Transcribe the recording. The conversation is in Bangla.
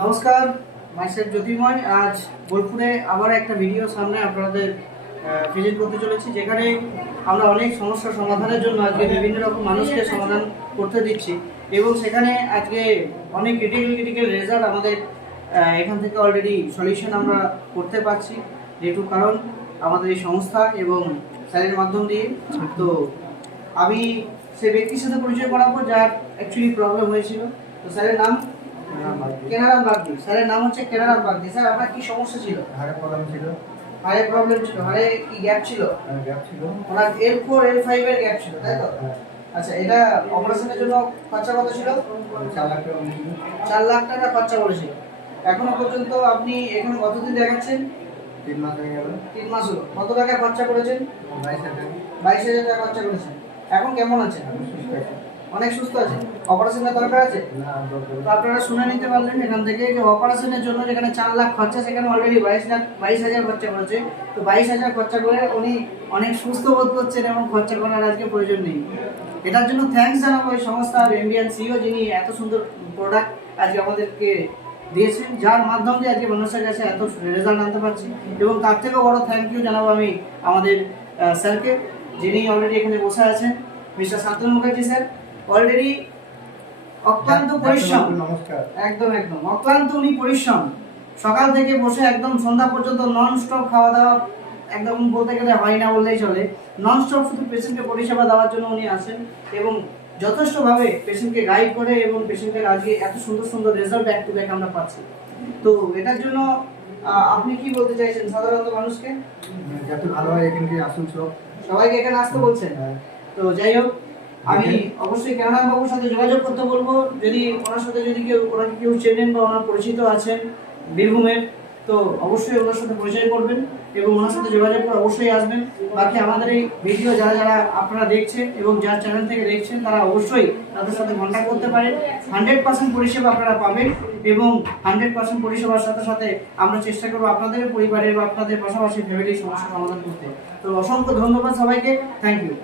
নমস্কার, মাইসেল জ্যোতির্ময়। আজ বোলপুরে আবার একটা ভিডিও সামনে আপনাদের প্রেজেন্ট করতে চলেছি, যেখানে আমরা অনেক সমস্যার সমাধানের জন্য আজকে বিভিন্ন রকম মানুষকে সমাধান করতে দিচ্ছি এবং সেখানে আজকে অনেক ক্রিটিক্যাল রেজাল্ট আমাদের এখান থেকে অলরেডি সলিউশন আমরা করতে পারছি, যেটুকু কারণ আমাদের এই সংস্থা এবং স্যারের মাধ্যম দিয়ে। তো আমি সে ব্যক্তির সাথে পরিচয় করাবো যার অ্যাকচুয়ালি প্রবলেম হয়েছিল। তো স্যারের নাম কেনারাম বাগদি। স্যারের নাম হচ্ছে কেনারাম বাগদি। স্যার, আপনার কি সমস্যা ছিল? হাড়ে প্রবলেম ছিল। হাড়ে প্রবলেম ছিল। হাড়ে কি গ্যাপ ছিল? গ্যাপ ছিল। ওনার L4 L5 এর গ্যাপ ছিল, তাই তো? আচ্ছা, এটা অপারেশনের জন্য খরচা কত ছিল? 4 লাখ টাকা। 4 লাখ টাকা খরচা করেছিল। এখনো পর্যন্ত আপনি এখানে কতদিন দেখাচ্ছেন? 3 মাস হয়ে গেল। 3 মাস হলো। কত টাকা খরচা করেছেন? 22,000। 22,000 টাকা খরচা করেছেন। এখন কেমন আছেন? অনেক সুস্থ আছেন। অপারেশনের দরকার আছে? না, তো আপনারা শুনে নিতে পারলেন এখান থেকে যে অপারেশনের জন্য যেখানে 4 লাখ খরচা, সেখানে অলরেডি 22,000 খরচা করেছে। তো 22,000 খরচা করে উনি অনেক সুস্থ বোধ করছেন এবং খরচা করার আজকে প্রয়োজন নেই। এটার জন্য থ্যাঙ্কস জানাবো এই সংস্থার ইন্ডিয়ান সিইও, যিনি এত সুন্দর প্রোডাক্ট আজকে আমাদেরকে দিয়েছেন, যার মাধ্যম দিয়ে আজকে মানুষের কাছে এত রেজাল্ট আনতে পারছি। এবং তার থেকেও বড় থ্যাংক ইউ জানাবো আমি আমাদের স্যারকে, যিনি অলরেডি এখানে বসে আছেন, mister Shantanu Mukherjee sir. Already অক্লান্ত পরিশ্রম, নমস্কার। একদম অক্লান্ত উনি পরিশ্রম, সকাল থেকে বসে একদম সন্ধ্যা পর্যন্ত নন স্টপ খাওয়া দাওয়া, একদম বলতে গেলে হয় না বললেই চলে। নন স্টপ শুধু পেশেন্টকে পরিষেবা দেওয়ার জন্য উনি আসেন এবং যথেষ্টভাবে পেশেন্টকে গাইড করে এবং পেশেন্টের আজকে এত সুন্দর সুন্দর রেজাল্ট ব্যাক টু ব্যাক আমরা পাচ্ছি। তো এটার জন্য আপনি কি বলতে চাইছেন সাধারণত মানুষকে? যাতে ভালো হয় এখানে আসুন সবাইকে এখানে আসতে বলছেন। তো যাই হোক, আমি অবশ্যই কেনারাম বাবুর সাথে যোগাযোগ করতে বলবো। যদি ওনার সাথে যদি ওনাকে কেউ চেনেন বা ওনার পরিচিত আছেন বীরভূমের, তো অবশ্যই ওনার সাথে পরিচয় করবেন এবং ওনার সাথে যোগাযোগ করে অবশ্যই আসবেন। বাকি আমাদের এই ভিডিও যারা আপনারা দেখছেন এবং যার চ্যানেল থেকে দেখছেন, তারা অবশ্যই তাদের সাথে কন্ট্যাক্ট করতে পারেন। 100% পরিষেবা আপনারা পাবেন এবং 100% পরিষেবার সাথে সাথে আমরা চেষ্টা করবো আপনাদের পরিবারের বা আপনাদের পাশাপাশি ফ্যামিলির সমস্যা সমাধান করতে। তো অসংখ্য ধন্যবাদ সবাইকে। Thank you.